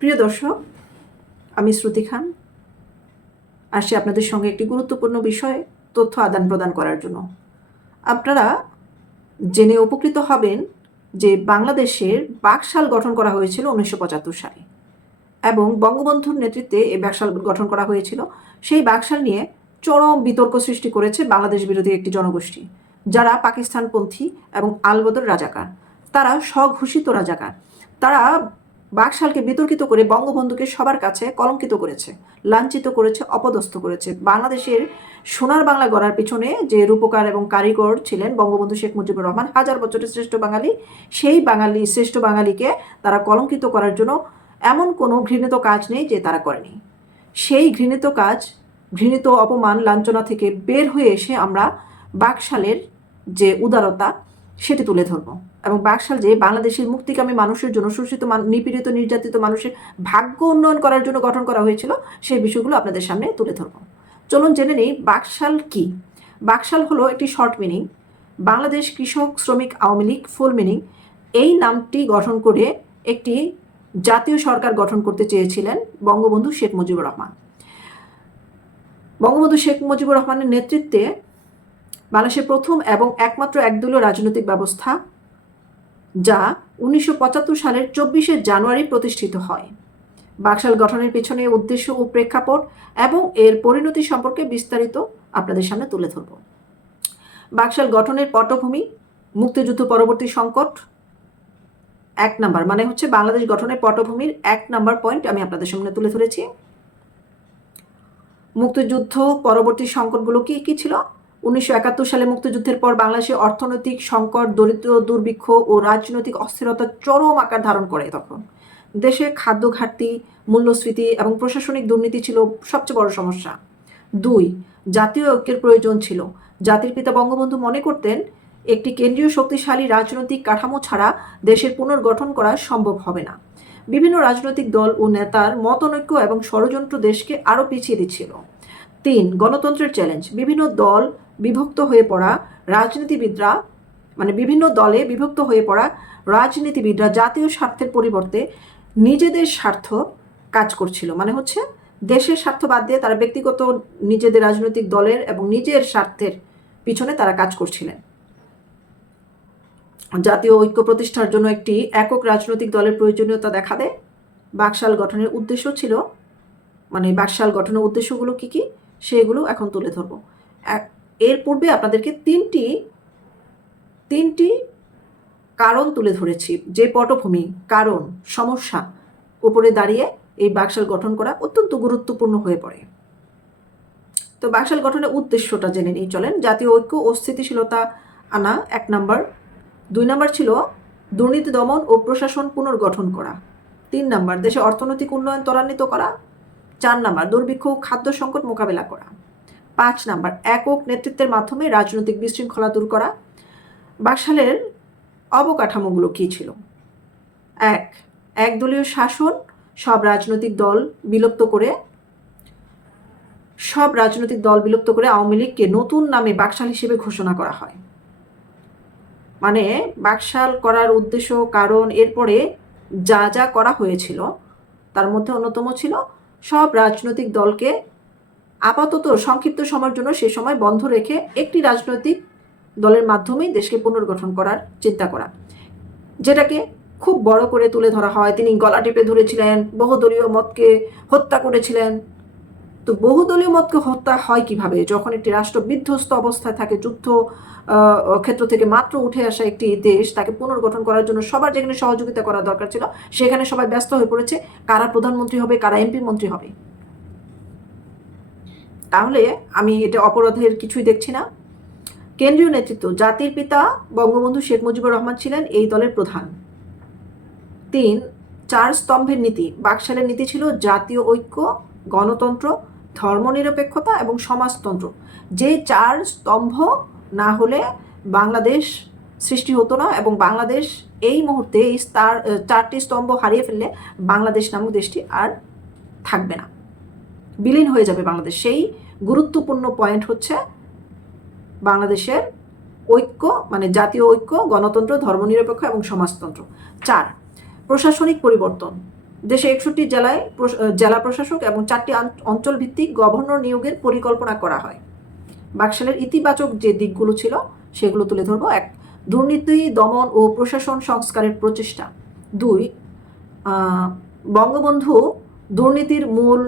প্রিয় দর্শক, আমি শ্রুতি খান। আসছি আপনাদের সঙ্গে একটি গুরুত্বপূর্ণ বিষয়, তথ্য আদান প্রদান করার জন্য। আপনারা জেনে উপকৃত হবেন যে বাংলাদেশের বাকশাল গঠন করা হয়েছিল উনিশশো পঁচাত্তর সালে এবং বঙ্গবন্ধুর নেতৃত্বে এই বাকশাল গঠন করা হয়েছিল। সেই বাকশাল নিয়ে চরম বিতর্ক সৃষ্টি করেছে বাংলাদেশ বিরোধী একটি জনগোষ্ঠী, যারা পাকিস্তানপন্থী এবং আলবদর রাজাকার। তারা স্বঘোষিত রাজাকার। তারা বাকশালকে বিতর্কিত করে বঙ্গবন্ধুকে সবার কাছে কলঙ্কিত করেছে, লাঞ্ছিত করেছে, অপদস্থ করেছে। বাংলাদেশের সোনার বাংলা গড়ার পিছনে যে রূপকার এবং কারিগর ছিলেন বঙ্গবন্ধু শেখ মুজিবুর রহমান, হাজার বছরের শ্রেষ্ঠ বাঙালি, সেই বাঙালি, শ্রেষ্ঠ বাঙালিকে তারা কলঙ্কিত করার জন্য এমন কোনো ঘৃণিত কাজ নেই যে তারা করেনি। সেই ঘৃণিত কাজ, ঘৃণিত অপমান, লাঞ্ছনা থেকে বের হয়ে এসে আমরা বাকশালের যে উদারতা সেটি তুলে ধরব। এবং বাকশাল যে বাংলাদেশের মুক্তিকামী মানুষের জন্য শোষিত নিপীড়িত, নির্যাতিত মানুষের ভাগ্য উন্নয়ন করার জন্য গঠন করা হয়েছিল, সেই বিষয়গুলো আপনাদের সামনে তুলে ধরব। চলুন জেনে নেই বাকশাল কি। বাকশাল হলো একটি শর্ট মিনিং। বাংলাদেশ কৃষক শ্রমিক আওয়ামী লীগ ফুল মিনিং। এই নামটি গঠন করে একটি জাতীয় সরকার গঠন করতে চেয়েছিলেন বঙ্গবন্ধু শেখ মুজিবুর রহমান। বঙ্গবন্ধু শেখ মুজিবুর রহমানের নেতৃত্বে বাংলাদেশের প্রথম এবং একমাত্র একদলীয় রাজনৈতিক ব্যবস্থা, যা উনিশশো পঁচাত্তর সালের চব্বিশে জানুয়ারি প্রতিষ্ঠিত হয়। বাকশাল গঠনের পেছনে উদ্দেশ্য ও প্রেক্ষাপট এবং এর পরিণতি সম্পর্কে বিস্তারিত আপনাদের সামনে তুলে ধরব। বাকশাল গঠনের পটভূমি, মুক্তিযুদ্ধ পরবর্তী সংকট, এক নাম্বার মানে হচ্ছে বাংলাদেশ গঠনের পটভূমির এক নাম্বার পয়েন্ট আমি আপনাদের সামনে তুলে ধরেছি। মুক্তিযুদ্ধ পরবর্তী সংকটগুলো কি কি ছিল? উনিশশো একাত্তর সালে মুক্তিযুদ্ধের পর বাংলাদেশে অর্থনৈতিক সংকট, দরিদ্র, দুর্ভিক্ষ ও রাজনৈতিক অস্থিরতা চরম আকার ধারণ করে তখন। দেশে খাদ্য ঘাটতি, মূল্যস্ফীতি এবং প্রশাসনিক দুর্নীতি ছিল সবচেয়ে বড় সমস্যা। দুই, জাতীয় ঐক্যের প্রয়োজন ছিল। জাতির পিতা বঙ্গবন্ধু মনে করতেন, একটি কেন্দ্রীয় শক্তিশালী রাজনৈতিক কাঠামো ছাড়া দেশের পুনর্গঠন করা সম্ভব হবে না। বিভিন্ন রাজনৈতিক দল ও নেতার মতনৈক্য এবং ষড়যন্ত্র দেশকে আরও পিছিয়ে দিচ্ছিল। তিন, গণতন্ত্রের চ্যালেঞ্জ বিভিন্ন দল বিভক্ত হয়ে পড়া রাজনীতিবিদরা মানে বিভিন্ন দলে বিভক্ত হয়ে পড়া রাজনীতিবিদরা জাতীয় স্বার্থের পরিবর্তে নিজেদের স্বার্থ কাজ করছিল। মানে হচ্ছে দেশের স্বার্থ বাদ দিয়ে তারা ব্যক্তিগত নিজেদের রাজনৈতিক দলের এবং নিজের স্বার্থের পিছনে তারা কাজ করছিলেন। জাতীয় ঐক্য প্রতিষ্ঠার জন্য একটি একক রাজনৈতিক দলের প্রয়োজনীয়তা দেখা দেয়। বাকশাল গঠনের উদ্দেশ্য ছিল মানে বাকশাল গঠনের উদ্দেশ্যগুলো কি কি? সেগুলো এখন তুলে ধরবো। এক এর পূর্বে আপনাদেরকে তিনটি তিনটি কারণ তুলে ধরেছি। যে পটভূমি, কারণ, সমস্যা উপরে দাঁড়িয়ে এই বাকশাল গঠন করা অত্যন্ত গুরুত্বপূর্ণ হয়ে পড়ে। তো বাকশাল গঠনের উদ্দেশ্যটা জেনে নিয়ে চলেন। জাতীয় ঐক্য ও স্থিতিশীলতা আনা এক নাম্বার। দুই নাম্বার ছিল দুর্নীতি দমন ও প্রশাসন পুনর্গঠন করা। তিন নাম্বার, দেশে অর্থনৈতিক উন্নয়ন ত্বরান্বিত করা। চার নাম্বার, দুর্ভিক্ষ খাদ্য সংকট মোকাবেলা করা। পাঁচ নাম্বার, একক নেতৃত্বের মাধ্যমে রাজনৈতিক বিশৃঙ্খলা দূর করা। বাকশালের অবকাঠামোগুলো কী ছিল? এক, একদলীয় শাসন, সব রাজনৈতিক দল বিলুপ্ত করে, সব রাজনৈতিক দল বিলুপ্ত করে আওয়ামী লীগকে নতুন নামে বাকশাল হিসেবে ঘোষণা করা হয়। মানে বাকশাল করার উদ্দেশ্য, কারণ এরপরে যা যা করা হয়েছিল, তার মধ্যে অন্যতম ছিল সব রাজনৈতিক দলকে আপাতত সংক্ষিপ্ত সময়ের জন্য সে সময় বন্ধ রেখে একটি রাজনৈতিক দলের মাধ্যমেই দেশকে পুনর্গঠন করার চিন্তা করা, যেটাকে খুব বড় করে তুলে ধরা হয়। তিনি গলা টিপে ধরেছিলেন, বহুদলীয় মতকে হত্যা করেছিলেন। তো বহুদলীয় মতকে হত্যা হয় কীভাবে? যখন একটি রাষ্ট্র বিধ্বস্ত অবস্থায় থাকে, যুদ্ধ ক্ষেত্র থেকে মাত্র উঠে আসা একটি দেশ, তাকে পুনর্গঠন করার জন্য সবার যেখানে সহযোগিতা করা দরকার ছিল, সেখানে সবাই ব্যস্ত হয়ে পড়েছে। কারা প্রধানমন্ত্রী হবে, কারা এমপি মন্ত্রী হবে? তাহলে আমি এটা অপরাধের কিছুই দেখছি না। কেন্দ্রীয় নেতৃত্ব, জাতির পিতা বঙ্গবন্ধু শেখ মুজিবুর রহমান ছিলেন এই দলের প্রধান। তিন, চার স্তম্ভের নীতি, বাকশালের নীতি ছিল জাতীয় ঐক্য, গণতন্ত্র, ধর্মনিরপেক্ষতা এবং সমাজতন্ত্র। যে চার স্তম্ভ না হলে বাংলাদেশ সৃষ্টি হতো না এবং বাংলাদেশ এই মুহূর্তে এই চারটি স্তম্ভ হারিয়ে ফেললে বাংলাদেশ নামক দেশটি আর থাকবে না। বিলীন হয়ে যাবে বাংলাদেশ। সেই গুরুত্বপূর্ণ পয়েন্ট হচ্ছে বাংলাদেশের ঐক্য মানে জাতীয় ঐক্য, গণতন্ত্র, ধর্মনিরপেক্ষ এবং সমাজতন্ত্র। চার, প্রশাসনিক পরিবর্তন। দেশে একষট্টি জেলায় জেলা প্রশাসক এবং চারটি অঞ্চল ভিত্তিক গভর্নর নিয়োগের পরিকল্পনা করা হয়। বাকশালের ইতিবাচক যে দিকগুলো ছিল, সেগুলো তুলে ধরবো। এক, দুর্নীতি, দমন ও প্রশাসন সংস্কারের প্রচেষ্টা। দুই বঙ্গবন্ধু দুর্নীতির মূল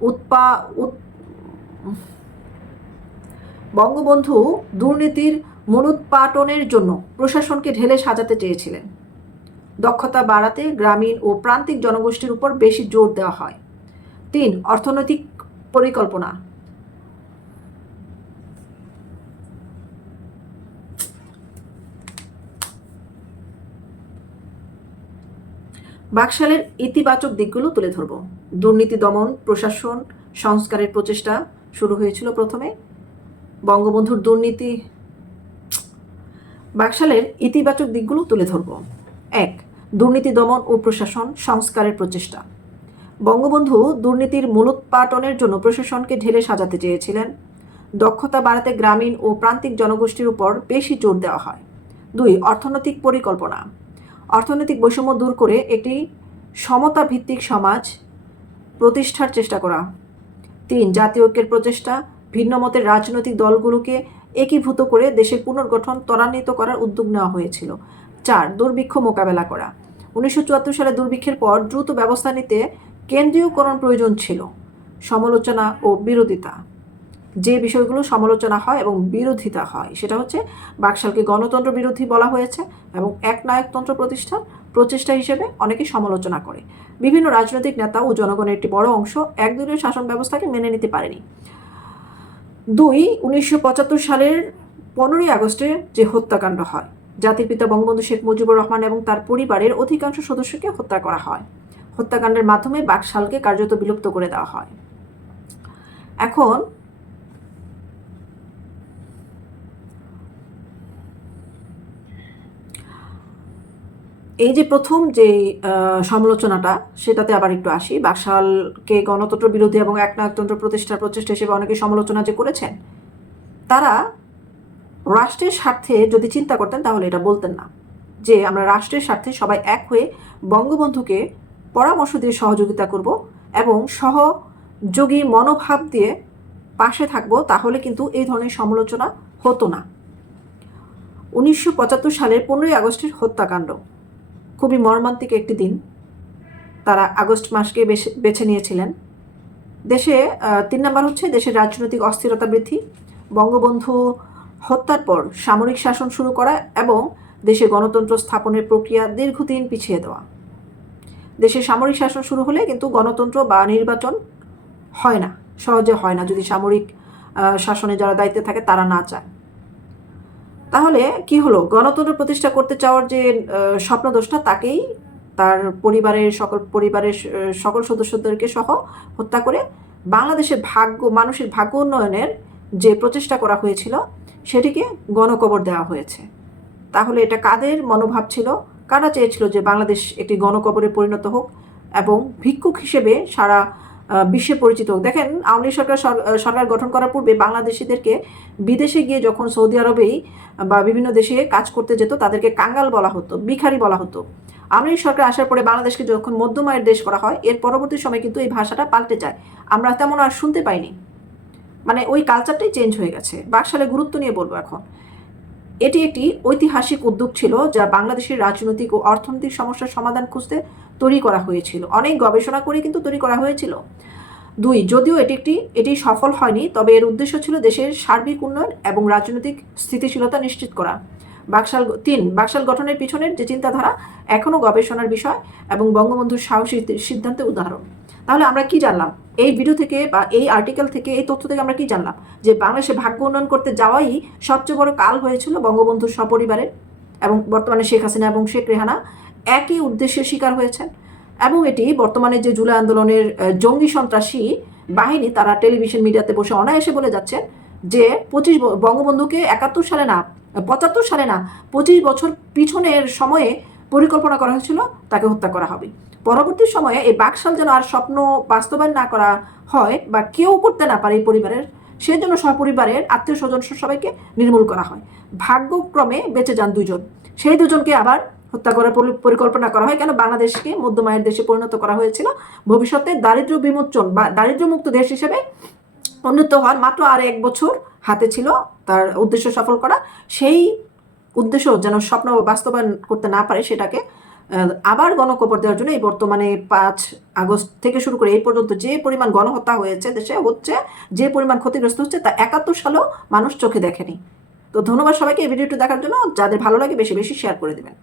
উৎপা, উৎ- বঙ্গবন্ধু দুর্নীতির মূলোৎপাটনের জন্য প্রশাসনকে ঢেলে সাজাতে চেয়েছিলেন। দক্ষতা বাড়াতে গ্রামীণ ও প্রান্তিক জনগোষ্ঠীর উপর বেশি জোর দেওয়া হয়। তিন, অর্থনৈতিক পরিকল্পনা। বাকশালের ইতিবাচক দিকগুলো তুলে ধরব। দুর্নীতি দমন, প্রশাসন, সংস্কারের প্রচেষ্টা শুরু হয়েছিল প্রথমে। বঙ্গবন্ধুর দুর্নীতি, বাকশালের ইতিবাচক দিকগুলো তুলে ধরব। এক, দুর্নীতি দমন ও প্রশাসন, সংস্কারের প্রচেষ্টা। বঙ্গবন্ধু দুর্নীতির মূলোৎপাটনের জন্য প্রশাসনকে ঢেলে সাজাতে চেয়েছিলেন। দক্ষতা বাড়াতে গ্রামীণ ও প্রান্তিক জনগোষ্ঠীর উপর বেশি জোর দেওয়া হয়। দুই, অর্থনৈতিক পরিকল্পনা। অর্থনৈতিক বৈষম্য দূর করে একটি সমতা ভিত্তিক সমাজ প্রতিষ্ঠার চেষ্টা করা। তিন, জাতীয় ঐক্যের প্রচেষ্টা, ভিন্ন মতের রাজনৈতিক দলগুলোকে একীভূত করে দেশের পুনর্গঠন ত্বরান্বিত করার উদ্যোগ নেওয়া হয়েছিল। চার, দুর্ভিক্ষ মোকাবেলা করা। উনিশশো চুয়াত্তর সালে দুর্ভিক্ষের পর দ্রুত ব্যবস্থা নিতে কেন্দ্রীয়করণ প্রয়োজন ছিল। সমালোচনা ও বিরোধিতা। যে বিষয়গুলো সমালোচনা হয় এবং বিরোধিতা হয়, সেটা হচ্ছে বাকশালকে গণতন্ত্র বিরোধী বলা হয়েছে এবং একনায়কতন্ত্র প্রতিষ্ঠার প্রচেষ্টা হিসেবে অনেকে সমালোচনা করে। বিভিন্ন রাজনৈতিক নেতা ও জনগণের একটি বড় অংশ একদলীয় শাসন ব্যবস্থাকে মেনে নিতে পারেনি। দুই, উনিশশো সালের পনেরোই আগস্টে যে হত্যাকাণ্ড হয়, জাতির পিতা বঙ্গবন্ধু শেখ মুজিবুর রহমান এবং তার পরিবারের অধিকাংশ সদস্যকে হত্যা করা হয়। হত্যাকাণ্ডের মাধ্যমে বাকশালকে কার্যত বিলুপ্ত করে দেওয়া হয়। এখন এই যে প্রথম যে সমালোচনাটা, সেটাতে আবার একটু আসি। বাকশালকে গণতন্ত্র বিরোধী এবং একনায়কতন্ত্র প্রতিষ্ঠার প্রচেষ্টা হিসেবে অনেকে সমালোচনা যে করেছেন, তারা রাষ্ট্রের স্বার্থে যদি চিন্তা করতেন, তাহলে এটা বলতেন না। যে, আমরা রাষ্ট্রের স্বার্থে সবাই এক হয়ে বঙ্গবন্ধুকে পরামর্শ দিয়ে সহযোগিতা করব এবং সহযোগী মনোভাব দিয়ে পাশে থাকব, তাহলে কিন্তু এই ধরনের সমালোচনা হতো না। উনিশশো পঁচাত্তর সালের পনেরোই আগস্টের হত্যাকাণ্ড। খুবই মর্মান্তিক একটি দিন। তারা আগস্ট মাসকে বেছে- বেছে নিয়েছিলেন। দেশে তিন নম্বর হচ্ছে দেশের রাজনৈতিক অস্থিরতা বৃদ্ধি, বঙ্গবন্ধু হত্যার পর সামরিক শাসন শুরু করা এবং দেশে গণতন্ত্র স্থাপনের প্রক্রিয়া দীর্ঘদিন পিছিয়ে দেওয়া। দেশে সামরিক শাসন শুরু হলে কিন্তু গণতন্ত্র বা নির্বাচন হয় না, সহজে হয় না। যদি সামরিক শাসনে যারা দায়িত্বে থাকে, তারা না চায়। তাহলে কি হলো? গণতন্ত্র প্রতিষ্ঠা করতে চাওয়ার যে স্বপ্নদোষটা তাকেই তার পরিবারের সকল পরিবারের সকল সদস্যদেরকে সহ হত্যা করে বাংলাদেশের ভাগ্য, মানুষের ভাগ্য উন্নয়নের যে প্রচেষ্টা করা হয়েছিল, সেটিকে গণকবর দেওয়া হয়েছে। তাহলে এটা কাদের মনোভাব ছিল? কারা চেয়েছিল যে বাংলাদেশ একটি গণকবরে পরিণত হোক এবং ভিক্ষুক হিসেবে সারা বিশ্বে পরিচিত। হোক দেখেন, আওয়ামী সরকার সরকার গঠন করার পূর্বে বাংলাদেশিদেরকে বিদেশে গিয়ে যখন সৌদি আরবেই বা বিভিন্ন দেশে কাজ করতে যেত, তাদেরকে কাঙ্গাল বলা হতো, ভিখারি বলা হতো। আওয়ামী সরকার আসার পরে বাংলাদেশকে যখন মধ্যমায়ের দেশ করা হয়, এর পরবর্তী সময় কিন্তু এই ভাষাটা পাল্টে যায়। আমরা তেমন আর শুনতে পাইনি। মানে ওই কালচারটাই চেঞ্জ হয়ে গেছে। বাকশালে গুরুত্ব নিয়ে বলব এখন। এটি একটি ঐতিহাসিক উদ্যোগ ছিল যা বাংলাদেশের রাজনৈতিক ও অর্থনৈতিক সমস্যার সমাধান খুঁজতে তৈরি করা হয়েছিল। অনেক গবেষণা করে কিন্তু তৈরি করা হয়েছিল। দুই, যদিও এটি একটি, এটি সফল হয়নি, তবে এর উদ্দেশ্য ছিল দেশের সার্বিক উন্নয়ন এবং রাজনৈতিক স্থিতিশীলতা নিশ্চিত করা। বাকশাল, তিন, বাকশাল গঠনের পিছনের যে চিন্তাধারা এখনও গবেষণার বিষয় এবং বঙ্গবন্ধুর সাহসী সিদ্ধান্তের উদাহরণ। তাহলে আমরা কি জানলাম? এই ভিডিও থেকে বা এই আর্টিকেল থেকে এই তথ্য থেকে আমরা কি জানলাম? যে বাংলাদেশে ভাগ্য উন্নয়ন করতে যাওয়াই সবচেয়ে বড় কাল হয়েছিল বঙ্গবন্ধুর সপরিবারের এবং বর্তমানে শেখ হাসিনা এবং শেখ রেহানা একই উদ্দেশ্যের শিকার হয়েছেন। এবং এটি বর্তমানে যে জুলাই আন্দোলনের জঙ্গি সন্ত্রাসী বাহিনী তারা টেলিভিশন মিডিয়াতে বসে অনায়াসে বলে যাচ্ছেন যে পঁচিশ বঙ্গবন্ধুকে একাত্তর সালে না, পঁচাত্তর সালে না, পঁচিশ বছর পিছনের সময়ে পরিকল্পনা করা হয়েছিল, তাকে হত্যা করা হবে। পরবর্তী সময়ে এই বাকশাল যেন আর স্বপ্ন বাস্তবায়ন না করা হয় বা কেউ করতে না পারে এই পরিবারের সেই জন্য সপরিবারের আত্মীয় স্বজন সবাইকে নির্মূল করা হয়। ভাগ্যক্রমে বেঁচে যান দুজন সেই দুজনকে আবার হত্যা করার পরি- পরিকল্পনা করা হয় কেন? বাংলাদেশকে মধ্যমায়ের দেশে পরিণত করা হয়েছিল। ভবিষ্যতে দারিদ্র্য বিমোচন বা দারিদ্র্যমুক্ত দেশ হিসেবে উন্নত হওয়ার মাত্র আর এক বছর হাতে ছিল তার উদ্দেশ্য সফল করা। সেই উদ্দেশ্য যেন স্বপ্ন বাস্তবায়ন করতে না পারে সেটাকে আবার গণকবর দেওয়ার জন্য এই বর্তমানে পাঁচ আগস্ট থেকে শুরু করে এই পর্যন্ত যে পরিমাণ গণহত্যা হয়েছে দেশে, হচ্ছে যে পরিমাণ ক্ষতিগ্রস্ত হচ্ছে তা একাত্তর সালেও মানুষ চোখে দেখেনি। তো ধন্যবাদ সবাইকে এই ভিডিওটি দেখার জন্য। যাদের ভালো লাগে বেশি বেশি শেয়ার করে দেবেন।